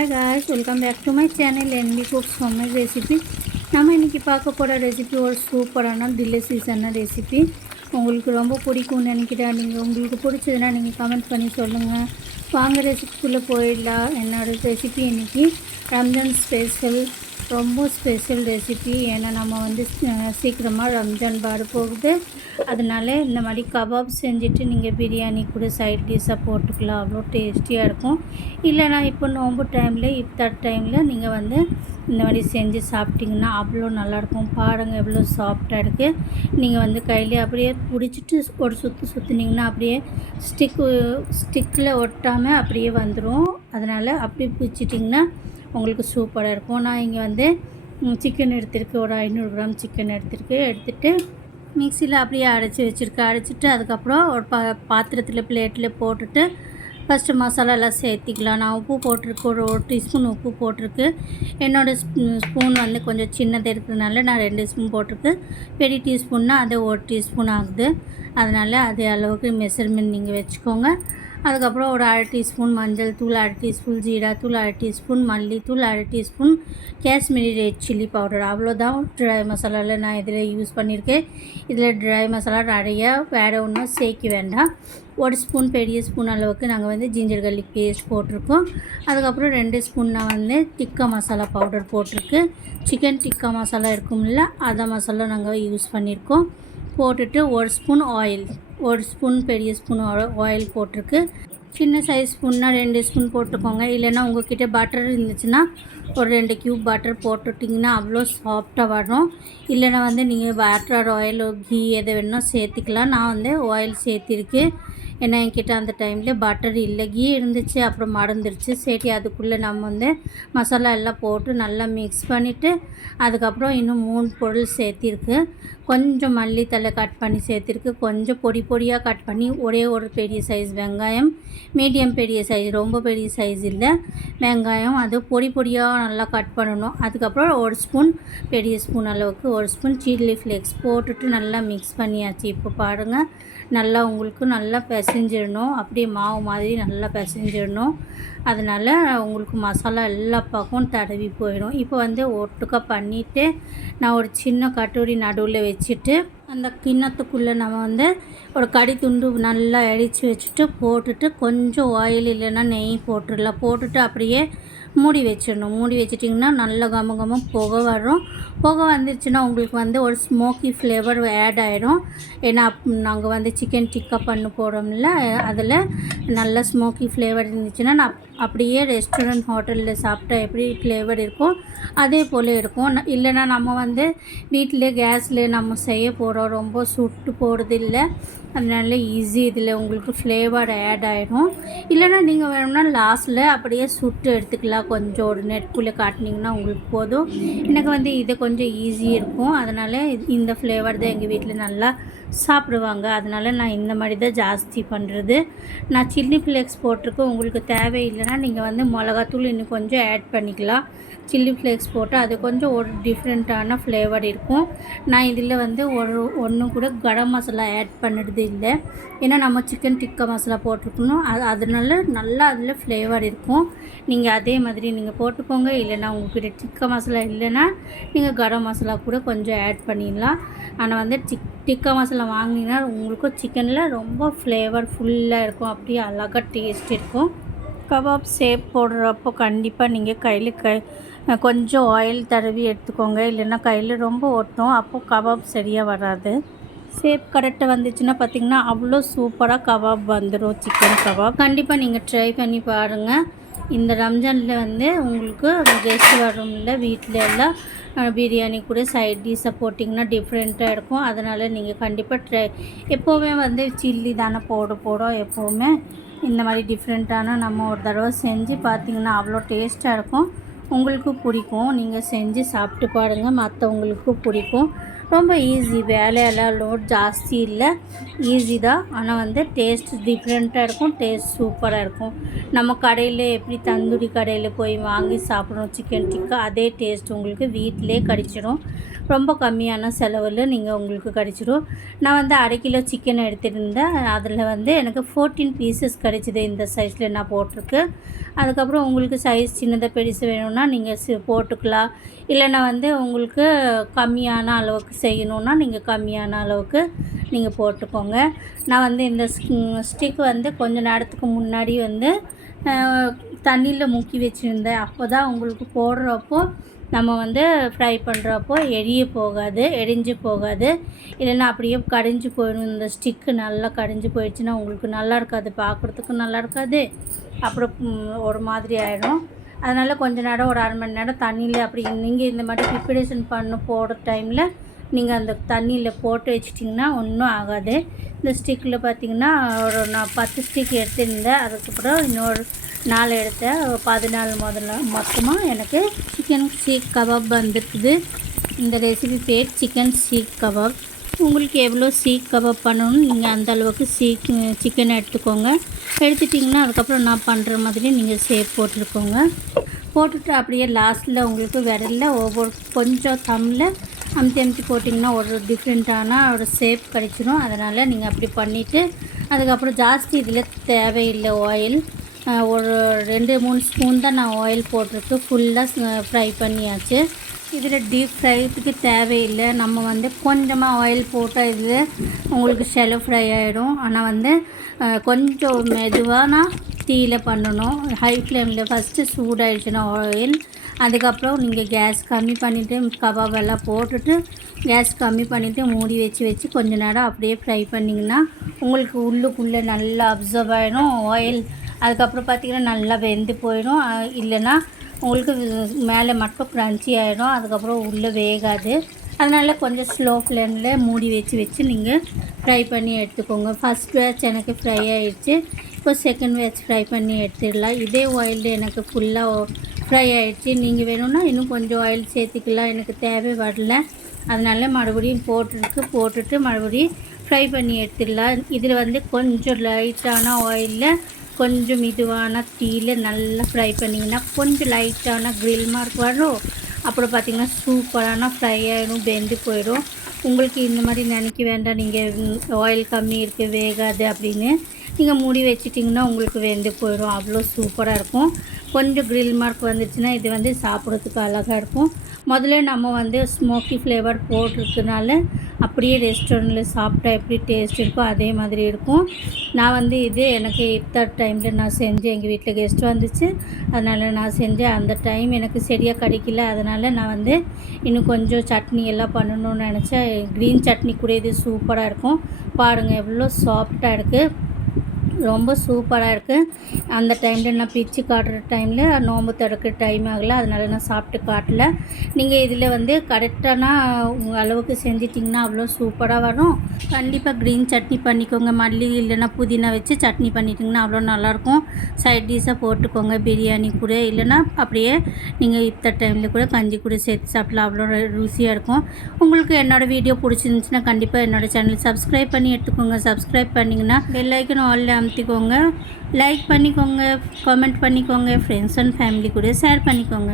Hi guys welcome back to my channel NP cooks homemade recipe நம்ம இன்றைக்கி பார்க்க போகிற ரெசிபி ஒரு சூப்பரான டிலிஷியஸான ரெசிபி உங்களுக்கு ரொம்ப பிடிக்கும்னு நினைக்கிறேன். நீங்கள் உங்களுக்கு பிடிச்சதுன்னா நீங்கள் கமெண்ட் பண்ணி சொல்லுங்கள் வாங்க ரெசிபிக்குள்ளே போயிடலாம். என்னோட ரெசிபி இன்றைக்கி ரம்ஜான் ஸ்பெஷல் ரொம்ப ஸ்பெஷல் ரெசிபி. ஏன்னா நம்ம வந்து சீக்கிரமாக ரம்ஜான் பாடு போகுது. அதனால இந்த மாதிரி கபாப் செஞ்சுட்டு நீங்கள் பிரியாணி கூட சைட் டிஷ்ஷாக போட்டுக்கலாம். அவ்வளோ டேஸ்டியாக இருக்கும். இல்லைனா இப்போ நோம்பு டைமில் இப்தார் டைமில் நீங்கள் வந்து இந்த மாதிரி செஞ்சு சாப்பிட்டிங்கன்னா அவ்வளோ நல்லாயிருக்கும் பாருங்கள் எவ்வளோ சாஃப்டாக இருக்குது நீங்கள் வந்து கையிலே அப்படியே பிடிச்சிட்டு ஒரு சுற்று சுற்றுனீங்கன்னா அப்படியே ஸ்டிக்கு ஸ்டிக்கில் ஒட்டாமல் அப்படியே வந்துடும் அதனால் அப்படியே பிடிச்சிட்டிங்கன்னா உங்களுக்கு சூப்பராக இருக்கும். நான் இங்கே வந்து சிக்கன் எடுத்துருக்கு. ஒரு ஐநூறு கிராம் சிக்கன் எடுத்துருக்கு. எடுத்துகிட்டு மிக்சியில் அப்படியே அரைச்சி வச்சுருக்கேன் அரைச்சிட்டு அதுக்கப்புறம் ஒரு பா பாத்திரத்தில் பிளேட்டில் போட்டுட்டு ஃபஸ்ட்டு மசாலா எல்லாம் சேர்த்திக்கலாம். நான் உப்பு போட்டிருக்கு. ஒரு ஒரு டீஸ்பூன் உப்பு போட்டிருக்கு. என்னோடய ஸ்பூன் வந்து கொஞ்சம் சின்னதாக இருக்கிறதுனால நான் ரெண்டு ஸ்பூன் போட்டிருக்கு. பெரிய டீஸ்பூன்னா அது ஒரு டீஸ்பூன் ஆகுது. அதனால் அதே அளவுக்கு மெஷர்மெண்ட் நீங்கள் வச்சுக்கோங்க. அதுக்கப்புறம் ஒரு அரை டீஸ்பூன் மஞ்சள் தூள் அரை டீஸ்பூன் ஜீரா தூள் அரை டீஸ்பூன் மல்லித்தூள் அரை teaspoon Kashmiri red chilli powder அவ்வளோதான் ட்ரை மசாலாவில் நான் இதில் யூஸ் பண்ணியிருக்கேன் இதில் ட்ரை மசாலா நிறையா வேறு ஒன்றும் சேர்க்க வேண்டாம். ஒரு ஸ்பூன் பெரிய ஸ்பூன் அளவுக்கு நாங்கள் வந்து ஜிஞ்சர் கல்லி பேஸ்ட் போட்டிருக்கோம். அதுக்கப்புறம் ரெண்டு ஸ்பூன் நான் வந்து டிக்கா மசாலா பவுடர் போட்டிருக்கு சிக்கன் டிக்கா மசாலா இருக்கும்ல அதை மசாலா நாங்கள் யூஸ் பண்ணியிருக்கோம் போட்டுட்டு ஒரு ஸ்பூன் ஆயில் ஒரு ஸ்பூன் பெரிய ஸ்பூன் ஆயில் போட்டிருக்கு. சின்ன சைஸ் ஸ்பூன்னா ரெண்டு ஸ்பூன் போட்டுக்கோங்க. இல்லைன்னா உங்கள்கிட்ட பட்டர் இருந்துச்சுன்னா ஒரு ரெண்டு க்யூப் பட்டர் போட்டுட்டிங்கன்னா அவ்வளோ சாஃப்டாக வரும். இல்லைன்னா வந்து நீங்கள் பட்டர் ஆயில் கீ எதை வேணுமோ சேர்த்துக்கலாம். நான் வந்து ஆயில் சேர்த்திருக்கேன். ஏன்னா என்கிட்ட அந்த டைமில் பட்டர் இல்லை கீ இருந்துச்சு அப்புறம் மறந்துருச்சு. சரி அதுக்குள்ளே நம்ம வந்து மசாலா எல்லாம் போட்டு நல்லா மிக்ஸ் பண்ணிவிட்டு அதுக்கப்புறம் இன்னும் மூணு பொருள் சேர்த்திருக்கு. கொஞ்சம் மல்லித்தலை கட் பண்ணி சேர்த்திருக்கு. கொஞ்சம் பொடி பொடியாக கட் பண்ணி ஒரே ஒரு பெரிய சைஸ் வெங்காயம் மீடியம் பெரிய சைஸ் ரொம்ப பெரிய சைஸ் இல்லை. வெங்காயம் அது பொடி பொடியாக நல்லா கட் பண்ணணும். அதுக்கப்புறம் ஒரு ஸ்பூன் பெரிய ஸ்பூன் அளவுக்கு ஒரு ஸ்பூன் சில்லி ஃப்ளேக்ஸ் போட்டுட்டு நல்லா மிக்ஸ் பண்ணியாச்சு. இப்போ பாருங்கள் நல்லா உங்களுக்கு நல்லா பிசைஞ்சிடணும். அப்படியே மாவு மாதிரி நல்லா பிசைஞ்சிடணும். அதனால் உங்களுக்கு மசாலா எல்லா பக்கமும் தடவி போயிடும். இப்போ வந்து ஒட்டுக்கா பண்ணிவிட்டு நான் ஒரு சின்ன கட்டுரி நடுவில் வச்சுட்டு அந்த கிண்ணத்துக்குள்ளே நம்ம வந்து ஒரு கடி துண்டு நல்லா அடித்து வச்சுட்டு போட்டுட்டு கொஞ்சம் ஆயில் இல்லைன்னா நெய் போட்டுடலாம். போட்டுட்டு அப்படியே மூடி வச்சிடணும். மூடி வச்சிட்டிங்கன்னா நல்லா கம கம புகை வரும். புகை வந்துருச்சுன்னா உங்களுக்கு வந்து ஒரு ஸ்மோக்கி ஃப்ளேவர் ஆட் ஆகிடும் ஏன்னா நாங்கள் வந்து சிக்கன் டிக்கா பண்ண போகிறோம்ல அதில் நல்ல ஸ்மோக்கி ஃப்ளேவர் இருந்துச்சுன்னா நான் அப்படியே ரெஸ்டாரண்ட் ஹோட்டலில் சாப்பிட்டா எப்படி ஃப்ளேவர் இருக்கும் அதே போல் இருக்கும். இல்லைன்னா நம்ம வந்து வீட்டில் கேஸில் நம்ம செய்ய போகிறோம் ரொம்ப சுட்டு போகிறது இல்லை. அதனால ஈஸி இதில் உங்களுக்கு ஃப்ளேவர் ஆட் ஆகிடும் இல்லைன்னா நீங்கள் வேணும்னா லாஸ்ட்டில் அப்படியே சுட்டு எடுத்துக்கலாம். கொஞ்சம் ஒரு நெட்குள்ளே காட்டினீங்கன்னா உங்களுக்கு போதும். எனக்கு வந்து இது கொஞ்சம் ஈஸி இருக்கும். அதனால் இந்த ஃப்ளேவர் தான் எங்கள் வீட்டில் நல்லா சாப்பிடுவாங்க. அதனால் நான் இந்த மாதிரி தான் ஜாஸ்தி பண்ணுறது நான் சில்லி ஃப்ளேக்ஸ் போட்டிருக்கேன். உங்களுக்கு தேவையில்லைன்னா நீங்கள் வந்து மிளகாத்தூள் இன்னும் கொஞ்சம் ஆட் பண்ணிக்கலாம். சில்லி ஃப்ளேக்ஸ் போட்டு அது கொஞ்சம் ஒரு டிஃப்ரெண்ட்டான ஃப்ளேவர் இருக்கும். நான் இதில் வந்து ஒரு ஒன்றும் கூட கரம் மசாலா ஆட் பண்ணுறது இல்லை. ஏன்னா நம்ம சிக்கன் டிக்கா மசாலா போட்டிருக்கணும் அது அதனால நல்லா அதில் ஃப்ளேவர் இருக்கும். நீங்கள் அதே மாதிரி நீங்கள் போட்டுக்கோங்க. இல்லைன்னா உங்கள்கிட்ட டிக்கா மசாலா இல்லைன்னா நீங்கள் கரம் மசாலா கூட கொஞ்சம் ஆட் பண்ணிடலாம். ஆனால் வந்து டிக்கா மசாலா வாங்கினீங்கன்னா உங்களுக்கும் சிக்கனில் ரொம்ப ஃப்ளேவர் ஃபுல்லாக இருக்கும். அப்படியே அழகாக டேஸ்ட் இருக்கும். கபாப் ஷேப் போடுறப்போ கண்டிப்பாக நீங்கள் கையில் கை கொஞ்சம் ஆயில் தடவி எடுத்துக்கோங்க. இல்லைன்னா கையில் ரொம்ப ஒட்டும். அப்போது கபாப் சரியாக வராது. சேப் கரெக்டாக வந்துச்சுன்னா பார்த்தீங்கன்னா அவ்வளோ சூப்பராக கபாப் வந்துடும் சிக்கன் கபாப். கண்டிப்பாக நீங்கள் ட்ரை பண்ணி பாருங்கள் இந்த ரம்ஜானில் வந்து உங்களுக்கு கெஸ்ட் வரும்ல வீட்டில் எல்லாம் பிரியாணி கூட சைட் டிஷ்ஷை போட்டிங்கன்னா டிஃப்ரெண்ட்டாக இருக்கும். அதனால் நீங்கள் கண்டிப்பாக ட்ரை எப்போவுமே வந்து சில்லி தானே போட போடும். எப்போவுமே இந்த மாதிரி டிஃப்ரெண்ட்டான நம்ம ஒரு தடவை செஞ்சு பார்த்தீங்கன்னா அவ்வளோ டேஸ்ட்டாக இருக்கும். உங்களுக்கு பிடிக்கும். நீங்கள் செஞ்சு சாப்பிட்டு பாருங்கள் மற்றவங்களுக்கும் பிடிக்கும். ரொம்ப ஈஸி வேலையெல்லாம் லோட் ஜாஸ்தி இல்லை. ஈஸி தான். ஆனால் வந்து டேஸ்ட் டிஃப்ரெண்ட்டாக இருக்கும். டேஸ்ட் சூப்பராக இருக்கும். நம்ம கடையில் எப்படி தந்தூரி கடையில் போய் வாங்கி சாப்பிட்றோம் சிக்கன் டிக்கா அதே டேஸ்ட் உங்களுக்கு வீட்டிலே கிடச்சிடும் ரொம்ப கம்மியான செலவில் நீங்கள் உங்களுக்கு கிடச்சிடும் நான் வந்து அரை கிலோ சிக்கன் எடுத்துருந்தேன். அதில் வந்து எனக்கு ஃபோர்டீன் பீசஸ் கிடச்சிது இந்த சைஸில் நான் போட்டிருக்கு. அதுக்கப்புறம் உங்களுக்கு சைஸ் சின்னதாக பெருசு வேணும்னா நீங்கள் போட்டுக்கலாம். இல்லைன்னா வந்து உங்களுக்கு கம்மியான அளவுக்கு செய்யணுன்னா நீங்கள் கம்மியான அளவுக்கு நீங்கள் போட்டுக்கோங்க. நான் வந்து இந்த ஸ்டிக் வந்து கொஞ்ச நேரத்துக்கு முன்னாடி வந்து தண்ணியில் முக்கி வச்சுருந்தேன். அப்போ தான் உங்களுக்கு போடுறப்போ நம்ம வந்து ஃப்ரை பண்ணுறப்போ எரிய போகாது எரிஞ்சு போகாது. இல்லைன்னா அப்படியே கடிஞ்சு போயிடும். இந்த ஸ்டிக்கு நல்லா கடிஞ்சு போயிடுச்சுன்னா உங்களுக்கு நல்லா இருக்காது பார்க்குறதுக்கும் நல்லா இருக்காது. அப்புறம் ஒரு மாதிரி ஆகிடும் அதனால் கொஞ்ச நேரம் ஒரு அரை மணி நேரம் தண்ணியில் அப்படி நீங்கள் இந்த மாதிரி ப்ரிப்பரேஷன் பண்ண போடுற டைமில் நீங்கள் அந்த தண்ணியில் போட்டு வச்சிட்டிங்கன்னா ஒன்றும் ஆகாது. இந்த ஸ்டிக்கில் பார்த்தீங்கன்னா ஒரு நான் பத்து ஸ்டிக் எடுத்திருந்தேன். அதுக்கப்புறம் இன்னொரு நாலு எடுத்தேன். பதினாலு முதல்ல மொத்தமாக எனக்கு சிக்கன் சீக் கபாப் வந்துருக்குது. இந்த ரெசிபி பேர் சிக்கன் சீக் கபாப் உங்களுக்கு எவ்வளோ சீக் கபாப் பண்ணணும் நீங்கள் அந்த அளவுக்கு சீக் சிக்கன் எடுத்துக்கோங்க. எடுத்துட்டிங்கன்னா அதுக்கப்புறம் நான் பண்ணுற மாதிரி நீங்கள் சேப் போட்டுருக்கோங்க போட்டுட்டு அப்படியே லாஸ்ட்டில் உங்களுக்கு விரலில் ஒவ்வொரு கொஞ்சம் தம்மில் அமுத்தி அமுத்தி போட்டிங்கன்னா ஒரு டிஃப்ரெண்ட்டான ஒரு ஷேப் கிடச்சிரும். அதனால் நீங்கள் அப்படி பண்ணிவிட்டு அதுக்கப்புறம் ஜாஸ்தி இதில் தேவையில்லை ஆயில் ஒரு ரெண்டு மூணு ஸ்பூன் தான் நான் ஆயில் போட்டிருக்கு. ஃபுல்லாக ஃப்ரை பண்ணியாச்சு. இதில் டீப் ஃப்ரைத்துக்கு தேவையில்லை. நம்ம வந்து கொஞ்சமாக ஆயில் போட்டால் இது உங்களுக்கு செலவு ஃப்ரை ஆகிடும் ஆனால் வந்து கொஞ்சம் மெதுவான தீயில் பண்ணணும். ஹை ஃப்ளேமில் ஃபஸ்ட்டு சூடாகிடுச்சுன்னா ஆயில் அதுக்கப்புறம் நீங்கள் கேஸ் கம்மி பண்ணிவிட்டு கபாப் எல்லாம் போட்டுட்டு கேஸ் கம்மி பண்ணிவிட்டு மூடி வச்சு வச்சு கொஞ்சம் நேரம் அப்படியே ஃப்ரை பண்ணிங்கன்னா உங்களுக்கு உள்ளுக்குள்ளே நல்லா அப்சர்வ் ஆகிடும் ஆயில் அதுக்கப்புறம் பார்த்திங்கன்னா நல்லா வெந்து போயிடும். இல்லைன்னா உங்களுக்கு மேலே மட்டும் க்ரன்ச்சி ஆகிடும் அதுக்கப்புறம் உள்ளே வேகாது. அதனால் கொஞ்சம் ஸ்லோ ஃப்ளேமில் மூடி வச்சு வச்சு நீங்கள் ஃப்ரை பண்ணி எடுத்துக்கோங்க. ஃபஸ்ட் பேட்ச் எனக்கு ஃப்ரை ஆகிடுச்சு இப்போ செகண்ட் பேட்ச் ஃப்ரை பண்ணி எடுத்துடலாம். இதே ஆயில் எனக்கு ஃபுல்லாக ஃப்ரை ஆகிடுச்சு நீங்கள் வேணும்னா இன்னும் கொஞ்சம் ஆயில் சேர்த்துக்கலாம். எனக்கு தேவை வரல. அதனால் மறுபடியும் போட்டுருக்கு. போட்டுட்டு மறுபடியும் ஃப்ரை பண்ணி எடுத்துடலாம். இதில் வந்து கொஞ்சம் லைட்டான ஆயிலில் கொஞ்சம் மெதுவான தீயில் நல்லா ஃப்ரை பண்ணிங்கன்னா கொஞ்சம் லைட்டான க்ரில் மார்க் வரும். அப்புறம் பார்த்திங்கன்னா சூப்பரான ஃப்ரை ஆகிடும் வெந்து போயிடும். உங்களுக்கு இந்த மாதிரி நினைக்க வேண்டாம். நீங்கள் ஆயில் கம்மி இருக்குது வேகாது அப்படின்னு. நீங்கள் மூடி வச்சிட்டிங்கன்னா உங்களுக்கு வெந்து போயிடும். அவ்வளோ சூப்பராக இருக்கும். கொஞ்சம் க்ரில் மார்க் வந்துச்சுன்னா இது வந்து சாப்பிட்றதுக்கு அழகாக இருக்கும். முதல்ல நம்ம வந்து ஸ்மோக்கி ஃப்ளேவர் போட்டிருக்கனால அப்படியே ரெஸ்டாரண்ட்டில் சாப்பிட்டா எப்படி டேஸ்ட் இருக்கோ அதே மாதிரி இருக்கும். நான் வந்து இது எனக்கு இஃப்தார் டைமில் நான் செஞ்சேன். எங்கள் வீட்டில் கெஸ்ட் வந்துச்சு. அதனால் நான் செஞ்சேன். அந்த டைம் எனக்கு சரியாக கிடைக்கல. அதனால் நான் வந்து இன்னும் கொஞ்சம் சட்னி எல்லாம் பண்ணணும்னு நினச்சேன். க்ரீன் சட்னி கூட இது சூப்பராக இருக்கும். பாருங்கள் எவ்வளோ சாஃப்டாக இருக்குது ரொம்ப சூப்பராக இருக்குது அந்த டைமில் நான் பிச்சு காட்டுற டைமில் நோம்பு திறக்கிற டைம் ஆகலை. அதனால் நான் சாப்பிட்டு காட்டல. நீங்கள் இதில் வந்து கரெக்டான அளவுக்கு செஞ்சிட்டிங்கன்னா அவ்வளோ சூப்பராக வரும். கண்டிப்பாக க்ரீன் சட்னி பண்ணிக்கோங்க. மல்லி இல்லைன்னா புதினா வச்சு சட்னி பண்ணிட்டிங்கன்னா அவ்வளோ நல்லாயிருக்கும். சைட் டிஷ்ஷாக போட்டுக்கோங்க. பிரியாணி கூட இல்லைன்னா அப்படியே நீங்கள் இத்த டைமில் கூட கஞ்சி கூட சேர்த்து சாப்பிடலாம். அவ்வளோ ருசியாக இருக்கும். உங்களுக்கு என்னோடய வீடியோ பிடிச்சிருந்துச்சுன்னா கண்டிப்பாக என்னோடய சேனல் சப்ஸ்கிரைப் பண்ணி எடுத்துக்கோங்க. சப்ஸ்கிரைப் பண்ணிங்கன்னா பெல்லைக்கன் ஆல்ல அமுத்திக்கோங்க லைக் பண்ணிக்கோங்க கமெண்ட் பண்ணிக்கோங்க ஃப்ரெண்ட்ஸ் அண்ட் ஃபேமிலி கூட ஷேர் பண்ணிக்கோங்க.